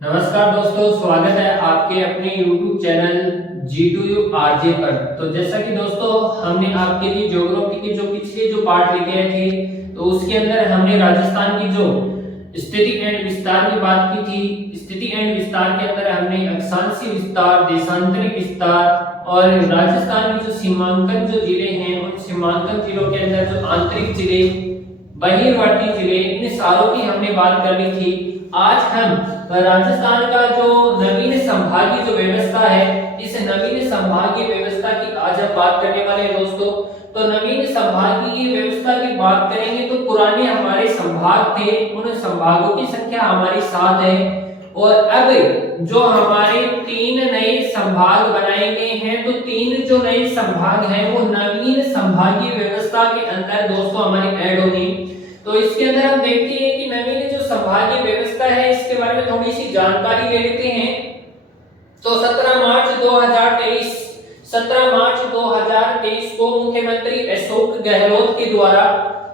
नमस्कार दोस्तों, स्वागत है आपके अपने YouTube चैनल G2U RJ पर। तो जैसा कि दोस्तों हमने आपके लिए ज्योग्राफी के जो पिछले जो पार्ट लेके आए थे, तो उसके अंदर हमने राजस्थान की जो स्थिति एंड विस्तार की बात की थी। स्थिति एंड विस्तार के अंदर हमने अक्षांशीय विस्तार, देशांतरिक विस्तार और राजस्थान की जो सीमांकन जो जिले हैं उन सीमांकन जिलों के अंदर जो आंतरिक जिले, बहिर्वर्ती जिले, इन सारों की हमने बात कर ली थी। आज हम राजस्थान का जो नवीन संभागीय जो व्यवस्था है, इस नवीन संभागीय व्यवस्था की आज हम बात करने वाले हैं दोस्तों। तो नवीन संभागीय व्यवस्था की बात करेंगे तो पुराने हमारे संभाग थे, उन संभागों की संख्या हमारी 7 है और अब जो हमारे 3 नए संभाग बनाए गए हैं, तो 3 जो नए संभाग हैं वो नवीन संभागीय व्यवस्था के अंदर दोस्तों हमारे ऐड होंगे। तो इसके अंदर हम देखते हैं कि नवीन जो संभागीय व्यवस्था है इसके बारे में थोड़ी सी जानकारी ले लेते हैं। तो 17 मार्च 2023 को मुख्यमंत्री अशोक गहलोत के द्वारा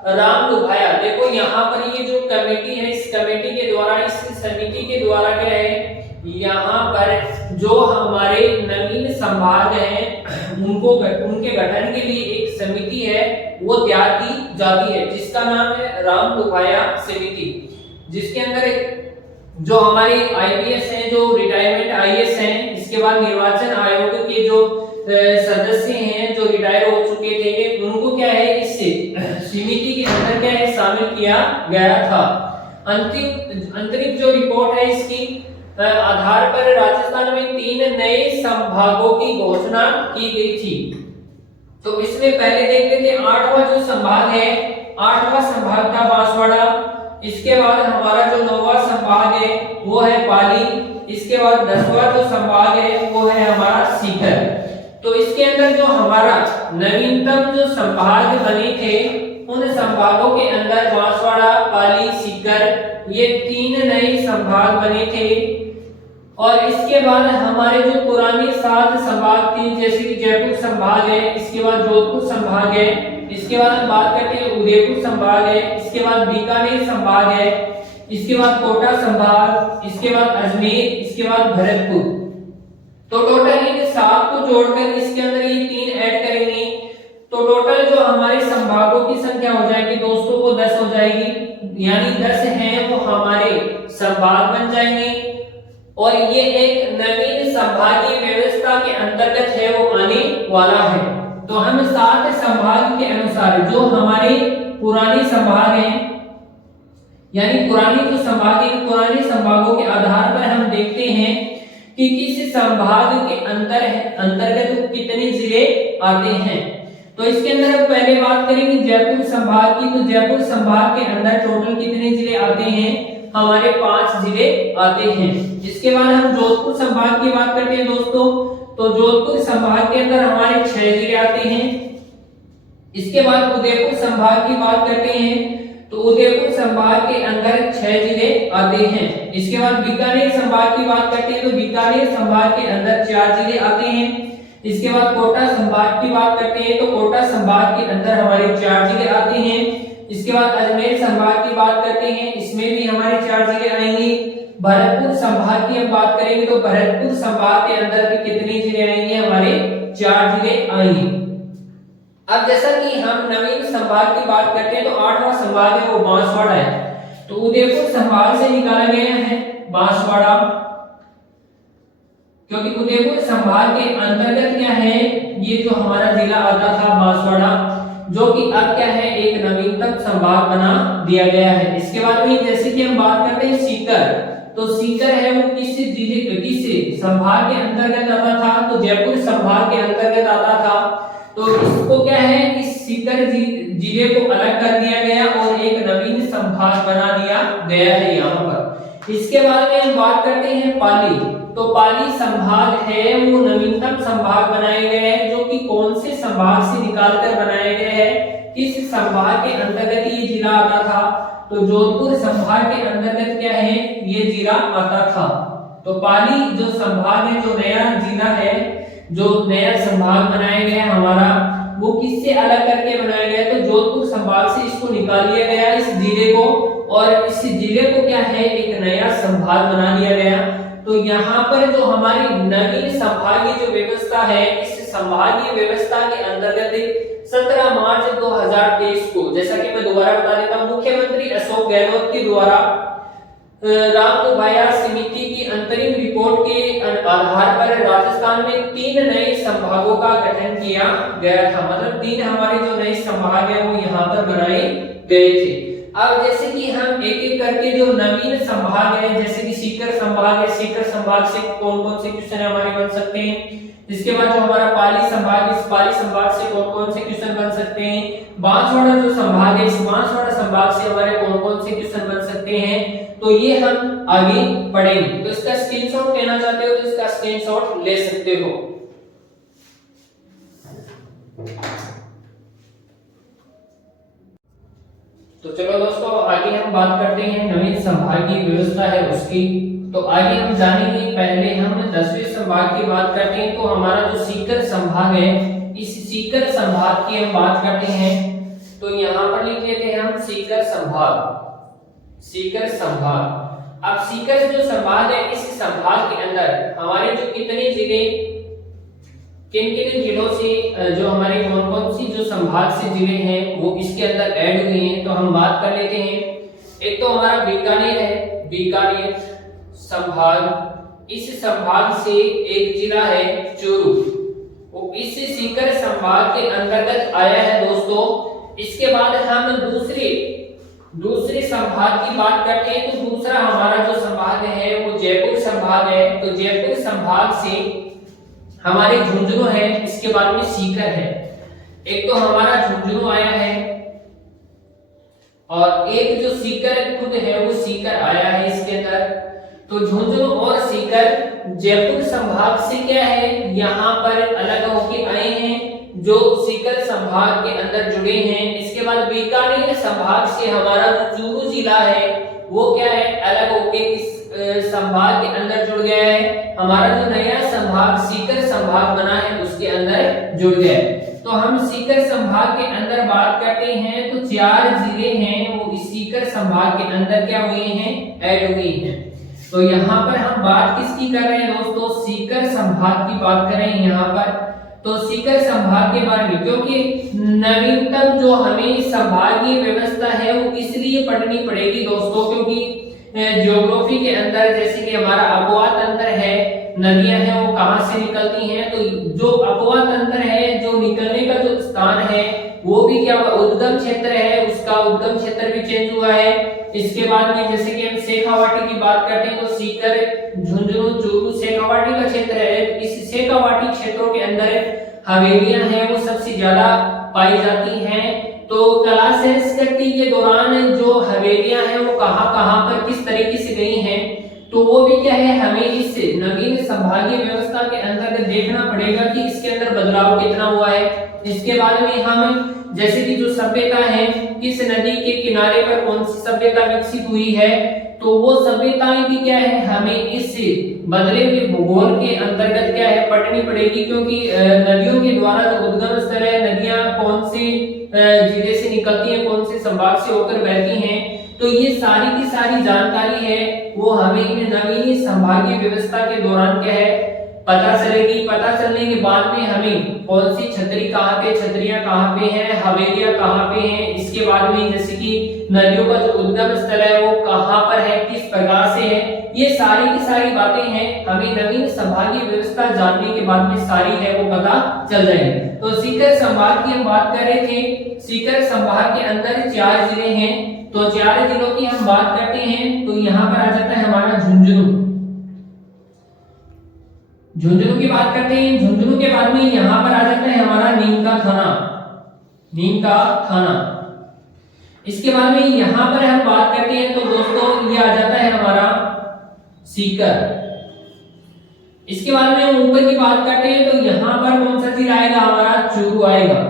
राम लुभाया, देखो यहाँ पर ये जो कमेटी है, इस कमेटी के द्वारा, इस समिति के द्वारा क्या है, यहाँ पर जो हमारे नवीन संभाग हैं उनके गठन के लिए एक समिति है वो तैयार की जाती है, जिसका नाम है राम लुभाया समिति, जिसके अंदर जो हमारे आईपीएस हैं, जो रिटायरमेंट आईएएस हैं, इसके बाद निर्वाचन आयोग के जो सदस्य हैं जो रिटायर हो चुके थे, उनको क्या है इस समिति के अंदर क्या है शामिल किया गया था। अंतरिम जो रिपोर्ट है इसकी आधार पर राजस्थान में 3 नए संभागों की घोषणा की गई थी। तो इसमें पहले देख लेते हैं 8वां जो संभाग है, 8वां संभाग था बांसवाड़ा। इसके बाद हमारा जो 9वां संभाग है वो है पाली। इसके बाद 10वां जो संभाग है वो है हमारा सीकर। तो इसके अंदर जो हमारा नवीनतम जो संभाग बने थे, उन संभागों के अंदर बांसवाड़ा, पाली, सीकर, ये 3 नए संभाग बने थे। और इसके बाद हमारे जो पुराने 7 संभाग थे, जैसे कि जयपुर संभाग है, इसके बाद जोधपुर संभाग है, इसके बाद हम बात करते हैं उदयपुर संभाग है, इसके बाद बीकानेर संभाग है, इसके बाद कोटा संभाग, इसके बाद अजमेर, इसके बाद भरतपुर। तो टोटल इन 7 को जोड़कर इसके अंदर ये 3 ऐड करेंगे तो टोटल जो हमारे संभागों की संख्या हो जाएगी दोस्तों वो 10 हो जाएगी, यानी 10 हैं वो हमारे संभाग बन जाएंगे। और ये एक नवीन संभागीय व्यवस्था के अंतर्गत है वो आने वाला है। तो हम 7 संभाग के अनुसार जो हमारे पुराने संभाग हैं, यानी पुराने जो संभाग हैं, पुराने संभागों के आधार पर हम देखते हैं कि किस संभाग के अंतर्गत कितने जिले आते हैं। तो इसके अंदर हम पहले बात करेंगे जयपुर संभाग की। तो जयपुर संभाग के अंदर टोटल कितने जिले आते हैं, हमारे 5 जिले आते हैं। इसके बाद हम जोधपुर संभाग की बात करते हैं दोस्तों। तो जोधपुर संभाग के अंदर हमारे 6 जिले आते हैं। इसके बाद उदयपुर संभाग की बात करते हैं तो उदयपुर संभाग के अंदर 6 जिले आते हैं। इसके बाद बीकानेर संभाग की बात करते हैं तो बीकानेर संभाग के अंदर 4 जिले आते हैं। इसके बाद कोटा संभाग की बात करते हैं तो कोटा संभाग के अंदर हमारे 4 जिले आते हैं। इसके बाद अजमेर संभाग की बात करते हैं, इसमें भी हमारे 4 जिले आएंगे। भरतपुर संभाग की हम बात करेंगे तो भरतपुर संभाग के अंदर भी कितने जिले आएंगे, हमारे 4 जिले आएंगे। अब जैसा कि हम नवीन संभाग की बात करते हैं तो 8वां संभाग है वो बांसवाड़ा है। तो उदयपुर संभाग से निकाला गया है बांसवाड़ा, क्योंकि उदयपुर संभाग के अंतर्गत क्या है, ये जो हमारा जिला आता था बांसवाड़ा, जो कि अब क्या है एक नवीनतम संभाग बना दिया गया है। इसके बाद में जैसे कि हम बात करते हैं सीकर, तो सीकर है वो किस जिले, किस संभाग के अंतर्गत आता था, तो जयपुर संभाग के अंतर्गत आता था। तो इसको क्या है, इस सीकर जिले को अलग कर दिया गया और एक नवीन संभाग बना दिया गया है यहाँ पर। इसके बाद में हम बात करते हैं पाली। तो पाली संभाग है वो नवीनतम संभाग बनाए गए हैं, जो कि कौन से संभाग से निकालकर बनाए गए हैं, किस संभाग के अंतर्गत ये जिला आता था, तो जोधपुर संभाग के अंतर्गत क्या है ये जिला आता था। तो पाली जो संभाग है, जो नया जिला है, जो नया संभाग बनाया गया हमारा, वो किससे अलग करके बनाया गया, तो जोधपुर संभाग से इसको निकाल लिया गया इस जिले को और इस जिले को क्या है एक नया संभाग बना दिया गया। तो यहाँ पर जो हमारी नवीन संभागीय जो व्यवस्था है, इस संभागीय व्यवस्था के अंतर्गत 17 मार्च 2023 को, जैसा कि मैं दोबारा बता देता हूँ, मुख्यमंत्री अशोक गहलोत के द्वारा रामभाया समिति की अंतरिम रिपोर्ट के आधार पर राजस्थान में 3 नए संभागों का गठन किया गया था। मतलब 3 हमारे जो नए संभाग है वो यहाँ पर बनाए गए थे। अब जैसे कि हम एक एक करके जो नवीन संभाग है, जैसे कि सीकर संभाग है, सीकर संभाग से कौन कौन से क्वेश्चन हमारे बन सकते हैं। इसके बाद जो हमारा पाली संभाग, इस पाली संभाग से कौन कौन से क्वेश्चन बन सकते हैं। बांसवाड़ा जो संभाग है, इस बांसवाड़ा संभाग से हमारे कौन कौन से क्वेश्चन बन सकते हैं। तो ये हम आगे पढ़ेंगे। तो इसका स्क्रीनशॉट लेना चाहते हो तो इसका स्क्रीनशॉट ले सकते हो। तो चलो दोस्तों आगे हम बात करते हैं नवीन संभागीय व्यवस्था है उसकी। तो आगे हम जानेंगे, पहले हम 10वें संभाग की बात करते हैं। तो हमारा जो सीकर संभाग है, इस सीकर संभाग की हम बात करते हैं। तो यहाँ पर लिख लेते हैं हम सीकर संभाग, सीकर संभाग। अब सीकर जो संभाग है, इस संभाग के अंदर हमारे जो कितने जिले, किन किन जिलों से जो हमारे कौन कौन सी जो संभाग से जिले हैं वो इसके अंदर ऐड हुए हैं। तो हम बात कर लेते हैं। एक तो हमारा बीकानेर है, बीकानेर संभाग। इस संभाग से एक जिला है चूरू, वो इस सीकर संभाग के अंतर्गत आया है दोस्तों। इसके बाद हम दूसरे संभाग की बात करते हैं। तो दूसरा हमारा जो संभाग है वो जयपुर संभाग है। तो जयपुर संभाग से हमारे झुंझुनू है, इसके बाद में सीकर है। एक तो हमारा झुंझुनू आया है और एक जो सीकर खुद है वो सीकर आया है इसके अंदर। तो झुंझुनू और सीकर जयपुर संभाग से क्या है यहाँ पर अलग होके आए हैं, जो सीकर संभाग के अंदर जुड़े हैं। इसके बाद बीकानेर संभाग से हमारा जो चूरू जिला है वो क्या है अलग होके इस संभाग के अंदर जुड़ गया है। हमारा जो नया संभाग सीकर संभाग बना है उसके अंदर जुड़ गया है। तो हम सीकर संभाग के अंदर बात करते हैं तो 4 जिले हैं वो इस सीकर संभाग के अंदर क्या हुए हैं, ऐड हुए हैं। तो यहाँ पर हम बात किसकी कर रहे हैं दोस्तों, सीकर संभाग की बात कर रहे हैं यहाँ पर। तो सीकर संभाग के बारे में, क्योंकि नवीनतम जो हमें संभागीय व्यवस्था है वो इसलिए पढ़नी पड़ेगी दोस्तों, क्योंकि ज्योग्राफी के अंदर जैसे कि हमारा अपवा तंत्र है, नदियां हैं वो कहां से निकलती हैं। तो जो अपवा तंत्र है, जो निकलने का जो स्थान है वो भी क्या हुआ, उद्गम क्षेत्र है, उसका उद्गम क्षेत्र भी चेंज हुआ है। इसके बाद में जैसे कि हम शेखावाटी की बात करते हैं तो सीकर, झुंझुनू, चूरू शेखावाटी का क्षेत्र है। इस शेखावाटी क्षेत्रों के अंदर हवेलियां हैं वो सबसे ज्यादा पाई जाती हैं। तो कला संस्कृति के दौरान जो हवेलियां हैं वो कहां-कहां पर किस तरीके से गई हैं, तो वो भी क्या है हमें इस नवीन संभागीय व्यवस्था के अंतर्गत देखना पड़ेगा कि इसके अंदर बदलाव कितना हुआ है। इसके बाद में हम जैसे कि जो सभ्यता है, किस नदी के किनारे पर कौन सी सभ्यता विकसित हुई है, तो वो सभ्यताएं भी क्या है हमें इस बदले हुए भूगोल के अंतर्गत क्या है पढ़नी पड़ेगी। क्योंकि नदियों के द्वारा जो उद्गम स्थल है, नदियां कौन से जिले से निकलती हैं, कौन से संभाग से होकर बहती हैं, तो ये सारी की सारी जानकारी है वो हमें इन नवीन संभागीय व्यवस्था के दौरान क्या है पता चलेगी। पता चलने के बाद में हमें कौन सी छतरी कहाँ पे, छतरियां कहाँ पे हैं, हवेलियां कहाँ पे हैं, इसके बाद में जैसे कि नदियों का जो उद्गम स्थल है वो कहाँ पर है, किस प्रकार से है, ये सारी की सारी बातें हैं हमें नवीन संभागीय व्यवस्था जानने के बाद में सारी है वो पता चल जाएगी। तो सीकर संभाग की हम बात कर रहे थे। सीकर संभाग के अंदर 4 जिले हैं। तो 4 जिलों की हम बात करते हैं तो यहाँ पर आ जाता है हमारा झुंझुनू। झुंझुनू की बात करते हैं। झुंझुनू के बाद में यहाँ पर आ जाता है हमारा नीम का थाना, नीम का थाना। इसके बाद में यहाँ पर हम बात करते हैं तो दोस्तों ये आ जाता है हमारा सीकर। इसके बाद में हम ऊपर की बात करते हैं तो यहाँ पर कौन सा जिला आएगा हमारा, चूरू आएगा।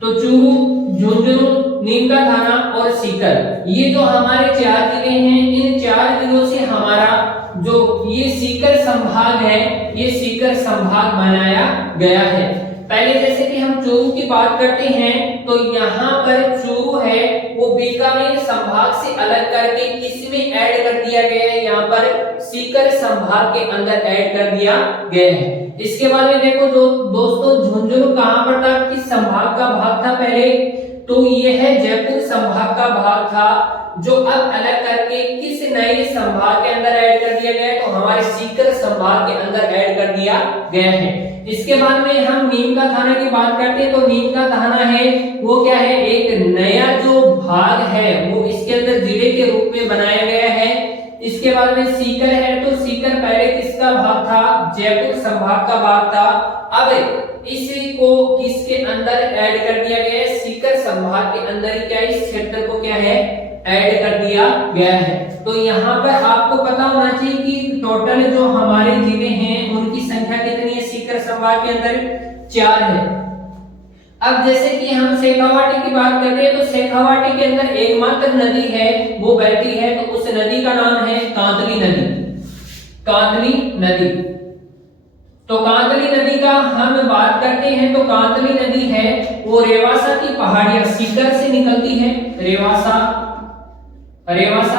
तो चूरू, झुंझुनू, नीम का थाना और सीकर, ये जो हमारे 4 जिले हैं, इन 4 जिलों से हमारा जो ये सीकर संभाग है, ये सीकर संभाग बनाया गया है। पहले जैसे कि हम चूरू की बात करते हैं तो यहाँ पर चूरू है वो बीकानेर संभाग से अलग करके किस में ऐड कर दिया गया है, यहाँ पर सीकर संभाग के अंदर ऐड कर दिया गया है। इसके बाद में देखो जो दोस्तों झुंझुनू कहाँ पर था, किस संभाग का भाग था पहले, तो ये है जयपुर संभाग का भाग था, जो अब अलग करके किस नए संभाग के अंदर ऐड कर दिया गया है, तो हमारे सीकर संभाग के अंदर ऐड कर दिया गया है। इसके बाद में हम नीम का थाना की बात करते हैं तो नीम का थाना है वो क्या है, एक नया जो भाग है वो इसके अंदर जिले के रूप में बनाया गया है। इसके बाद में सीकर है तो सीकर पहले किसका भाग था, जयपुर संभाग का भाग था, अब इसी को किसके अंदर ऐड कर दिया गया है, सीकर संभाग के अंदर ही क्या इस क्षेत्र को क्या है ऐड कर दिया गया है। तो यहाँ पर आपको पता होना चाहिए कि टोटल जो हमारे जिले हैं उनकी संख्या कितनी है, सीकर संभाग के अंदर 4 है। अब जैसे कि हम शेखावाटी की बात करते हैं तो शेखावाटी के अंदर एकमात्र नदी है वो बहती है, तो उस नदी का नाम है कांतली नदी। कांतली नदी, तो कांतली नदी का हम बात करते हैं तो कांतली नदी है वो रेवासा की पहाड़ियां सीकर से निकलती है, रेवासा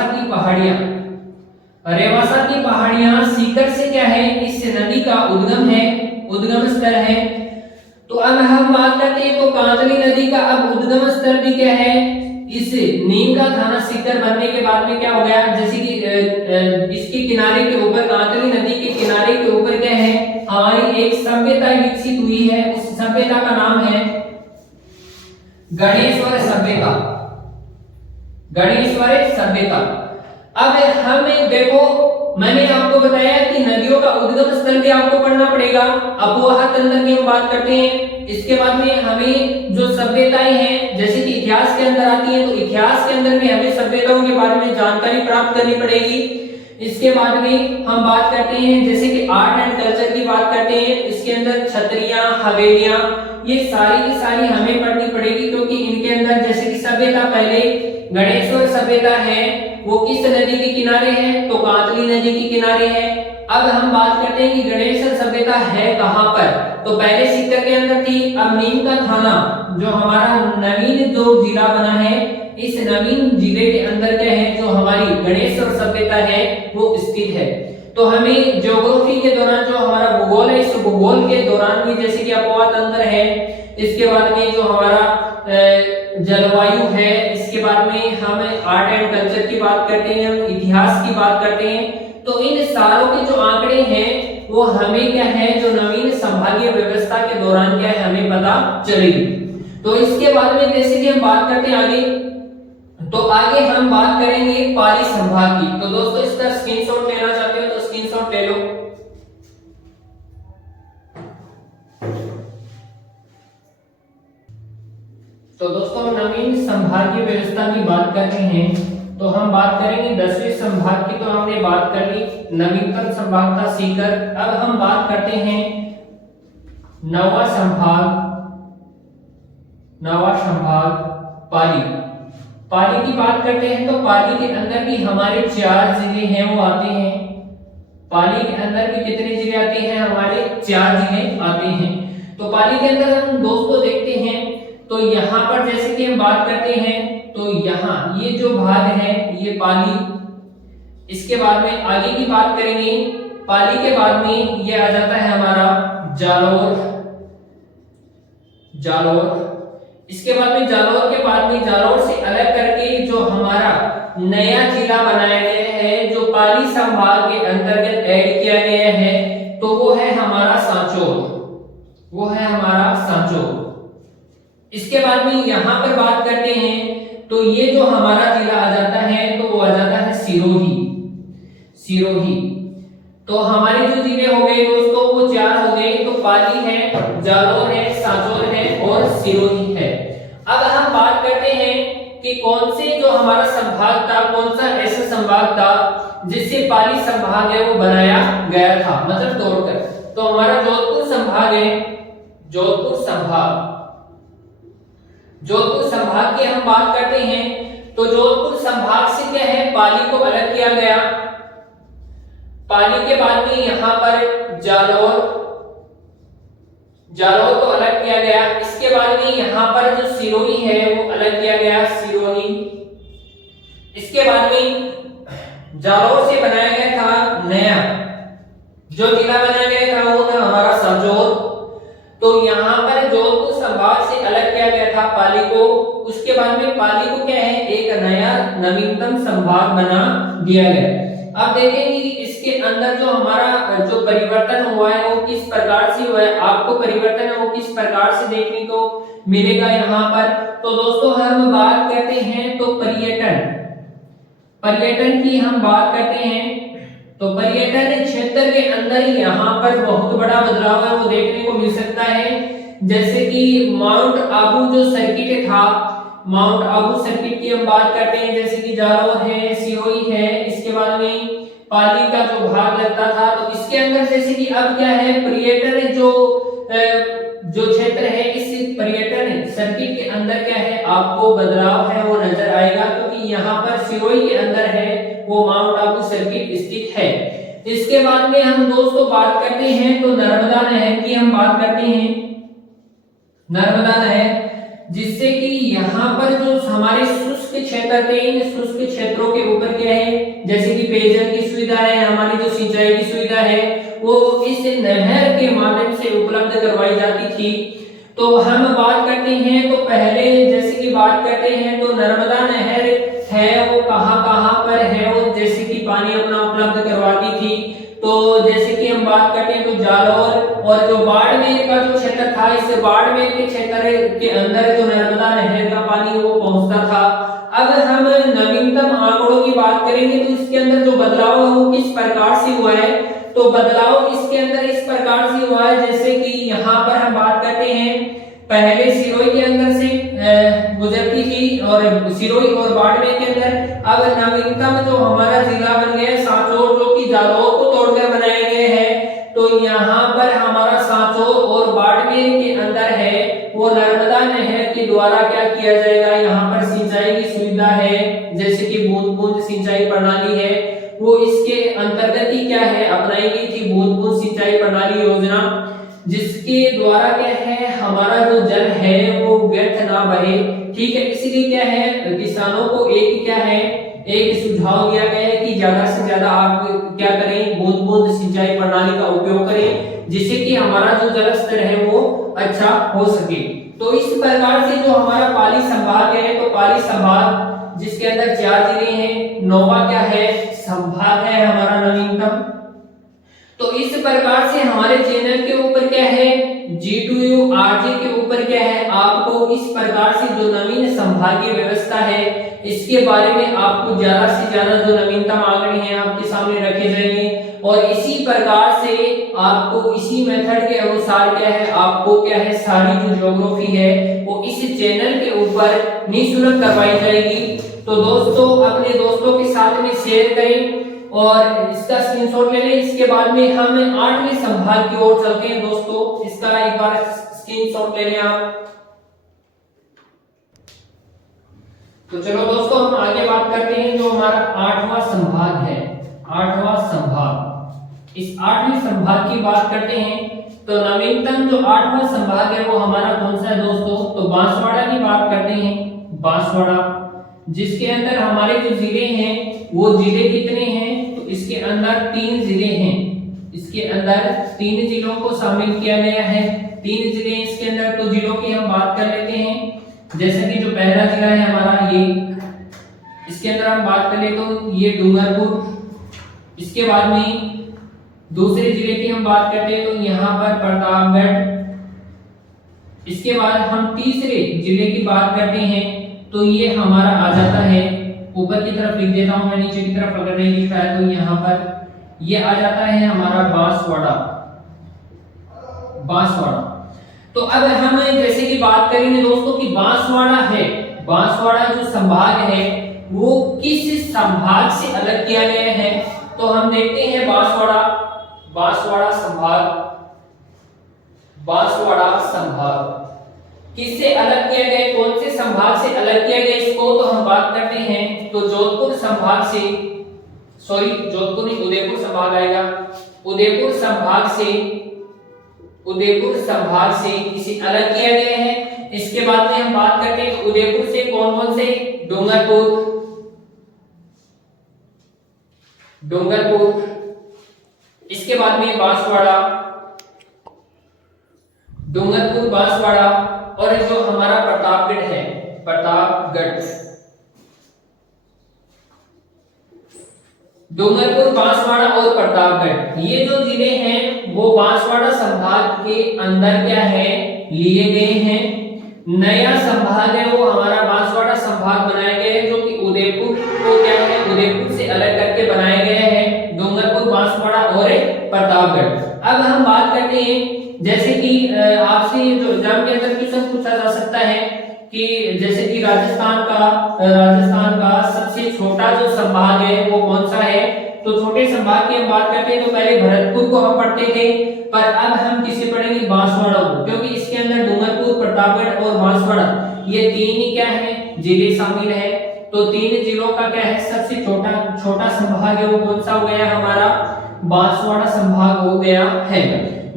की पहाड़ियां, रेवासा की पहाड़ियां सीकर से क्या है इस नदी का उद्गम है, उद्गम स्थल है। तो अब हम बात करते हैं तो कांतली नदी का अब उद्गम स्थल भी क्या है, इस नीम का थाना सीकर बनने के बाद में क्या हो गया, जैसे कि इसके किनारे के ऊपर कांतली नदी के किनारे के ऊपर क्या है हमारी एक सभ्यता विकसित हुई है, उस सभ्यता का नाम है गणेश्वर सभ्यता, गणेश्वर सभ्यता। अब हमें देखो मैंने आपको बताया कि नदियों का उद्गम स्थल भी आपको पढ़ना पड़ेगा, अपोहा तंत्र की हम बात करते हैं। इसके बाद में हमें जो सभ्यताएं हैं जैसे कि इतिहास के अंदर आती हैं तो इतिहास के अंदर भी हमें सभ्यताओं के बारे में जानकारी प्राप्त करनी पड़ेगी। इसके बाद में हम बात करते हैं जैसे कि आर्ट एंड कल्चर की बात करते हैं, इसके अंदर छतरियां, हवेलियां, ये सारी की सारी हमें पढ़नी पड़ेगी, क्योंकि इनके अंदर जैसे कि सभ्यता पहले गणेश्वर सभ्यता है वो किस नदी के किनारे है, तो कांतली नदी के किनारे है। अब हम बात करते हैं कि गणेश्वर सभ्यता है कहां पर, तो पहले सीकर के अंदर थी, अब नीम का थाना जो हमारा नवीन जो जिला बना है इस नवीन जिले के अंदर क्या है जो हमारी गणेश्वर सभ्यता है वो स्थित है। तो हमें ज्योग्राफी के दौरान जो हमारा भूगोल है इस भूगोल के दौरान भी जैसे कि अपोहा तंत्र है, इसके बाद में जो हमारा जलवायु है, इसके बाद में हम आर्ट एंड कल्चर की बात करते हैं, हम इतिहास की बात करते हैं, तो इन सारों के जो आंकड़े हैं वो हमें क्या है जो नवीन संभागीय व्यवस्था के दौरान क्या है हमें पता चलेगी। तो इसके बाद में जैसे कि हम बात करते हैं आगे, तो आगे हम बात करेंगे पाली संभाग की। तो दोस्तों इसका स्क्रीनशॉट लेना चाहते हो तो स्क्रीनशॉट ले लो। तो दोस्तों नवीन संभागीय व्यवस्था की बात कर रहे हैं तो हम बात करेंगे 10वें संभाग की, तो हमने बात कर ली, नवीनतम संभाग था सीकर। अब हम बात करते हैं 9वां संभाग पाली। पाली की बात करते हैं तो पाली के अंदर भी हमारे 4 जिले हैं वो आते हैं। पाली के अंदर भी कितने जिले आते हैं, हमारे 4 जिले आते हैं। तो पाली के अंदर हम दोस्तों देखते हैं तो यहाँ पर जैसे कि हम बात करते हैं तो यहाँ ये जो भाग है ये पाली, इसके बाद में आगे की बात करेंगे पाली के बाद में ये आ जाता है हमारा जालोर। इसके बाद में जालोर के बाद में जालोर से अलग करके जो हमारा नया जिला बनाया गया है जो पाली संभाग के अंतर्गत ऐड किया गया है तो वो है हमारा सांचौर, इसके बाद में यहाँ पर बात करते हैं तो ये जो हमारा जिला आ जाता है तो वो आ जाता है सिरोही। तो हमारे जो जिले हो गए दोस्तों वो 4 हो गए, तो पाली है, जालोर है, सांचौर है और सिरोही है। अब हम बात करते हैं कि कौन से जो हमारा संभाग था, कौन सा ऐसा संभाग था जिससे पाली संभाग है वो बनाया गया था, मतलब तोड़कर। तो हमारा जोधपुर संभाग है, जोधपुर संभाग की हम बात करते हैं तो जोधपुर संभाग से क्या है पाली को अलग किया गया। पाली के बाद में यहाँ पर जालोर को अलग किया किया गया। इसके बाद में यहाँ पर जो सिरोही है वो अलग किया गया, सिरोही। इसके बाद में जालौर से बनाया गया था नया जो जिला बनाया गया था वो था हमारा सजौर। तो यहाँ पर जोधपुर संभाग से अलग किया गया था पाली को। उसके बाद में पाली को क्या है एक नया नवीनतम संभाग बना दिया गया। अब देखेंगे इसके अंदर जो हमारा जो परिवर्तन हुआ है वो किस प्रकार से हुआ है, आपको परिवर्तन है वो किस प्रकार से देखने को मिलेगा यहाँ पर। तो दोस्तों हम बात करते हैं तो पर्यटन की हम बात करते हैं तो पर्यटन क्षेत्र के अंदर ही यहाँ पर बहुत बड़ा बदलाव है वो देखने को मिल सकता है। जैसे कि माउंट आबू जो सर्किट था, माउंट आबू सर्किट की हम बात करते हैं, जैसे कि जालौर है, सिरोही है, इसके बाद में पाली का जो भाग लगता था। तो इसके अंदर जैसे कि अब क्या है पर्यटन जो क्षेत्र है इस पर्यटन सर्किट के अंदर क्या है आपको बदलाव है वो नजर आएगा, क्योंकि यहाँ पर सिरोही के अंदर है वो माउंट आबू सर्किट स्थित है। इसके बाद में हम दोस्तों बात करते हैं तो नर्मदा नहर की हम बात करते हैं। नर्मदा नहर जिससे कि यहाँ पर जो हमारे शुष्क क्षेत्र थे इन शुष्क क्षेत्रों के ऊपर क्या है जैसे कि पेयजल की सुविधा है, हमारी जो सिंचाई की सुविधा है वो इस नहर के माध्यम से उपलब्ध करवाई जाती थी। तो हम बात करते हैं तो पहले जैसे कि बात करते हैं तो नर्मदा नहर है वो कहाँ पर है वो जैसे कि पानी अपना उपलब्ध करवाती थी। तो जैसे कि हम बात करते हैं तो जालौर और जो बाड़मेर का जो क्षेत्र था इस बाड़मेर के क्षेत्र के अंदर जो नर्मदा नहर का पानी वो पहुंचता था। अब हम नवीनतम आंकड़ों की बात करेंगे तो इसके अंदर जो बदलाव है वो किस प्रकार से हुआ है। तो बदलाव इसके अंदर इस प्रकार से हुआ है जैसे कि यहाँ पर हम बात करते हैं पहले सिरोही के अंदर से गुजरती थी और सिरोही और बाड़मेर के अंदर, अब नवीनतम जो हमारा जिला बन गया सांचौर जो कि जालौर को तोड़कर बनाया गया है। तो यहाँ पर हमारा सांचौर और बाड़मेर के अंदर है वो नर्मदा नहर के द्वारा क्या किया जाएगा, यहाँ पर सिंचाई की सुविधा है जैसे कि बूंद बूंद सिंचाई प्रणाली है वो इसके अंतर्गत ही क्या है अपनाई गई थी बूंद बूंद सिंचाई प्रणाली योजना, जिसके द्वारा क्या है हमारा जो जल है वो व्यर्थ ना बहे। ठीक है, इसलिए क्या है किसानों को एक सुझाव दिया गया है कि ज्यादा से ज्यादा आप क्या करें बूंद बूंद सिंचाई प्रणाली का उपयोग करें जिससे कि हमारा जो जल स्तर है वो अच्छा हो सके। तो इस प्रकार से जो हमारा पाली संभाग है तो पाली संभाग जिसके अंदर 4 जिले हैं, नौवा क्या है संभाग है हमारा नवीनतम। तो इस प्रकार से हमारे चैनल के ऊपर क्या है G2U RJ के ऊपर क्या है आपको इस प्रकार से जो नवीन संभागीय व्यवस्था है इसके बारे में आपको ज्यादा से ज्यादा जो नवीनतम आंकड़े हैं आपके सामने रखे जाएंगे और इसी प्रकार से आपको इसी मेथड के अनुसार क्या है आपको क्या है सारी जो ज्योग्राफी है वो इस चैनल के ऊपर निःशुल्क करवाई जाएगी। तो दोस्तों अपने दोस्तों के साथ में शेयर करें और इसका स्क्रीनशॉट ले लें। इसके बाद में हम 8वें संभाग की ओर चलते हैं दोस्तों, इसका एक बार स्क्रीनशॉट ले लें आप। तो चलो दोस्तों हम आगे बात करते हैं जो हमारा 8वां संभाग है। 8वां संभाग, इस 8वें संभाग की बात करते हैं तो नवीनतम जो 8वां संभाग है वो हमारा कौन सा है दोस्तों, तो बांसवाड़ा की बात करते हैं। बांसवाड़ा जिसके अंदर हमारे जो जिले हैं वो जिले कितने हैं, तो इसके अंदर 3 जिले हैं। इसके अंदर 3 जिलों को शामिल किया गया है। 3 जिले इसके अंदर, तो जिलों की हम बात कर लेते हैं। जैसे कि जो पहला जिला है हमारा ये, इसके अंदर हम बात करें तो ये डूंगरपुर। इसके बाद में दूसरे जिले की हम बात करते हैं तो यहाँ पर प्रतापगढ़। इसके बाद हम तीसरे जिले की बात करते हैं तो ये हमारा आ जाता है, ऊपर की तरफ लिख देता हूं मैं, नीचे की तरफ अगर नहीं लिखा है तो यहाँ पर ये आ जाता है हमारा बांसवाड़ा। बांसवाड़ा। तो अब हम जैसे कि बात करेंगे दोस्तों कि बांसवाड़ा है, बांसवाड़ा जो संभाग है वो किस संभाग से अलग किया गया है, तो हम देखते हैं बांसवाड़ा संभाग। बांसवाड़ा संभाग किससे अलग किया गया, कौन से संभाग से अलग किया गया इसको, तो हम बात करते हैं तो जोधपुर संभाग से, सॉरी जोधपुर नहीं उदयपुर संभाग आएगा। उदयपुर संभाग से उदयपुर संभाग से इसे अलग किया गया है। इसके बाद में हम बात करते हैं उदयपुर से कौन कौन से, डूंगरपुर, इसके बाद में बांसवाड़ा, डूंगरपुर बांसवाड़ा, और जो हमारा प्रतापगढ़ है, प्रतापगढ़, डूंगरपुर, बांसवाड़ा और प्रतापगढ़, ये जो जिले हैं वो बांसवाड़ा संभाग के अंदर क्या है, लिए गए हैं। नया संभाग है वो हमारा बांसवाड़ा संभाग बनाया गया है, जो कि उदयपुर को क्या है, उदयपुर से अलग करके बनाया गया है, डूंगरपुर, बांसवाड़ा और प्रतापगढ़। अब हम बात करते हैं, जैसे कि आपसे जो एग्जाम के अंदर क्वेश्चन पूछा जा सकता है कि जैसे कि राजस्थान का सबसे छोटा जो संभाग है वो कौन सा है। तो छोटे संभाग की हम बात करते हैं तो पहले भरतपुर को हम पढ़ते थे, पर अब हम किसे पढ़ेंगे, बांसवाड़ा को, क्योंकि इसके अंदर डूंगरपुर, प्रतापगढ़ और बांसवाड़ा ये तीन ही क्या है, जिले शामिल है। तो तीन जिलों का क्या है, सबसे छोटा संभाग है वो कौन सा हो गया, हमारा बांसवाड़ा संभाग हो गया है।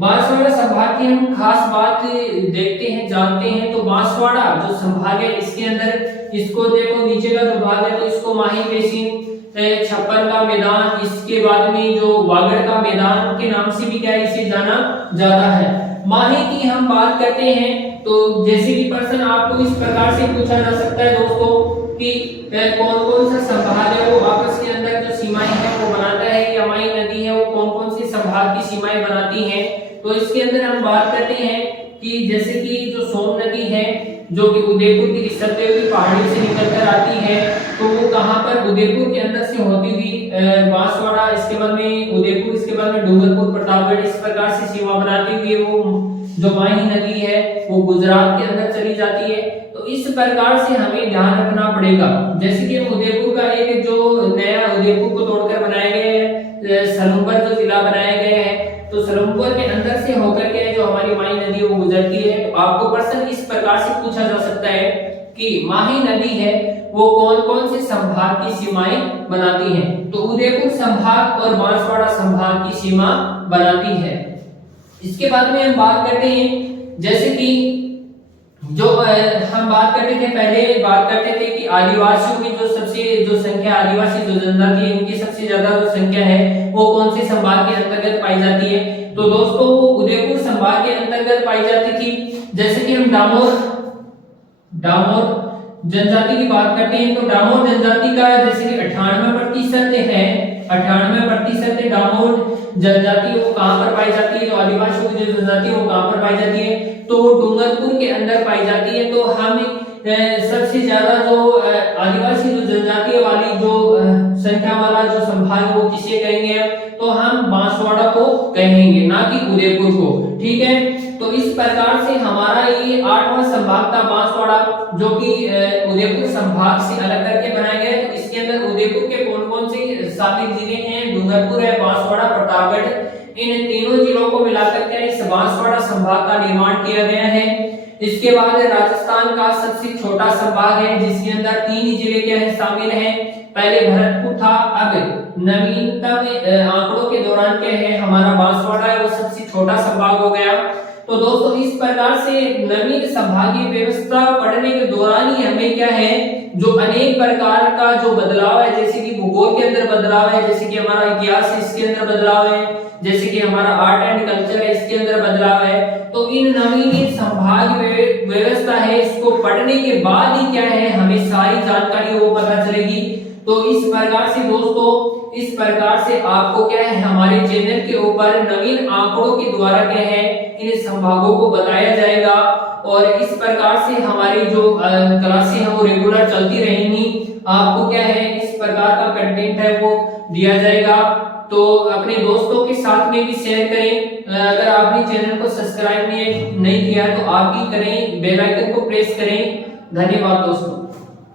बांसवाड़ा संभाग की हम खास बात देखते हैं, जानते हैं। तो बांसवाड़ा जो संभाग है इसके अंदर, इसको देखो नीचे का जो भाग है तो इसको माही बेसिन, छप्पन का मैदान, इसके बाद में जो वागड़ का मैदान के नाम से भी क्या इसे जाना जाता है। माही की हम बात करते हैं तो जैसे कि प्रश्न आपको इस प्रकार से पूछा जा सकता है दोस्तों कि कौन कौन सा संभाग है वो आपस के अंदर जो सीमाएं हैं वो बनाता है, या माही नदी है वो कौन कौन से संभाग की सीमाएं बनाती हैं। तो इसके अंदर हम बात करते हैं कि जैसे कि जो सोन नदी है जो कि उदयपुर की रिसते हुई पहाड़ी से निकलकर आती है, तो वो कहां पर, उदयपुर के अंदर से होती हुई बांसवाड़ा, इसके बाद में उदयपुर, इसके बाद में डूंगरपुर, प्रतापगढ़, इस प्रकार से सीमा बनाती हुई वो जो माही नदी है वो गुजरात के अंदर चली जाती है। तो इस प्रकार से हमें ध्यान रखना पड़ेगा। जैसे कि उदयपुर का एक जो नया उदयपुर को तोड़कर बनाया गया है, सलूंबर जो जिला बनाया गया है, तो सलूंबर के अंदर से होकर के जो हमारी माही नदी वो गुजरती है। तो आपको प्रश्न इस प्रकार से पूछा जा सकता है कि माही नदी है वो कौन कौन से संभाग की सीमाएं बनाती है। तो उदयपुर संभाग और बांसवाड़ा संभाग की सीमा बनाती है। इसके बाद में हम बात करते हैं, जैसे कि जो हम बात करते थे, पहले बात करते थे कि आदिवासियों की जो संख्या, आदिवासी जो जनजाति है इनकी सबसे ज्यादा जो संख्या है वो कौन से संभाग के अंतर्गत पाई जाती है। तो दोस्तों वो उदयपुर संभाग के अंतर्गत पाई जाती थी। जैसे कि हम डामोर जनजाति की बात करते हैं तो डामोर जनजाति का जैसे कि 98% है, 98% डामोर जनजाति वो कहां पर पाई जाती है, जो आदिवासियों की जो जनजाति है वो कहां पर पाई जाती है, तो वो डूंगरपुर के अंदर पाई जाती है। तो हम सबसे ज्यादा जो आदिवासी जो जनजाति वाली जो संख्या वाला जो संभाग है वो किसे कहेंगे, तो हम बांसवाड़ा को कहेंगे, ना कि उदयपुर को। ठीक है, तो इस प्रकार से हमारा ये 8वां संभाग था बांसवाड़ा, जो कि उदयपुर संभाग से अलग करके बनाया गया है। तो इसके अंदर उदयपुर के कौन कौन से शामिल जिले हैं, डूंगरपुर है, बांसवाड़ा, प्रतापगढ़, इन तीनों जिलों को मिलाकर के इस बांसवाड़ा संभाग का निर्माण किया गया है। इसके बाद राजस्थान का सबसे छोटा संभाग है जिसके अंदर 3 जिले क्या है शामिल हैं। पहले भरतपुर था, अब नवीनतम आंकड़ों के दौरान क्या है हमारा बांसवाड़ा है वो सबसे छोटा संभाग हो गया। तो दोस्तों इस प्रकार से नवीन संभागीय व्यवस्था पढ़ने के दौरान ही हमें क्या है जो अनेक प्रकार का जो बदलाव है, जैसे कि भूगोल के अंदर बदलाव है, जैसे कि हमारा इतिहास है इसके अंदर बदलाव है, जैसे कि हमारा आर्ट एंड कल्चर है इसके अंदर बदलाव है। तो इन नवीन संभागीय व्यवस्था है इसको पढ़ने के बाद ही क्या है हमें सारी जानकारी वो पता चलेगी। तो इस प्रकार से दोस्तों, इस प्रकार से आपको क्या है हमारे चैनल के ऊपर नवीन आंकड़ों के द्वारा क्या है इन संभागों को बताया जाएगा, और इस प्रकार से हमारी जो क्लासें हैं वो रेगुलर चलती रहेंगी। आपको क्या है इस प्रकार का कंटेंट है वो दिया जाएगा। तो अपने दोस्तों के साथ में भी शेयर करें। अगर आपने चैनल को सब्सक्राइब नहीं किया तो आप भी करें, बेल आइकन को प्रेस करें। धन्यवाद दोस्तों।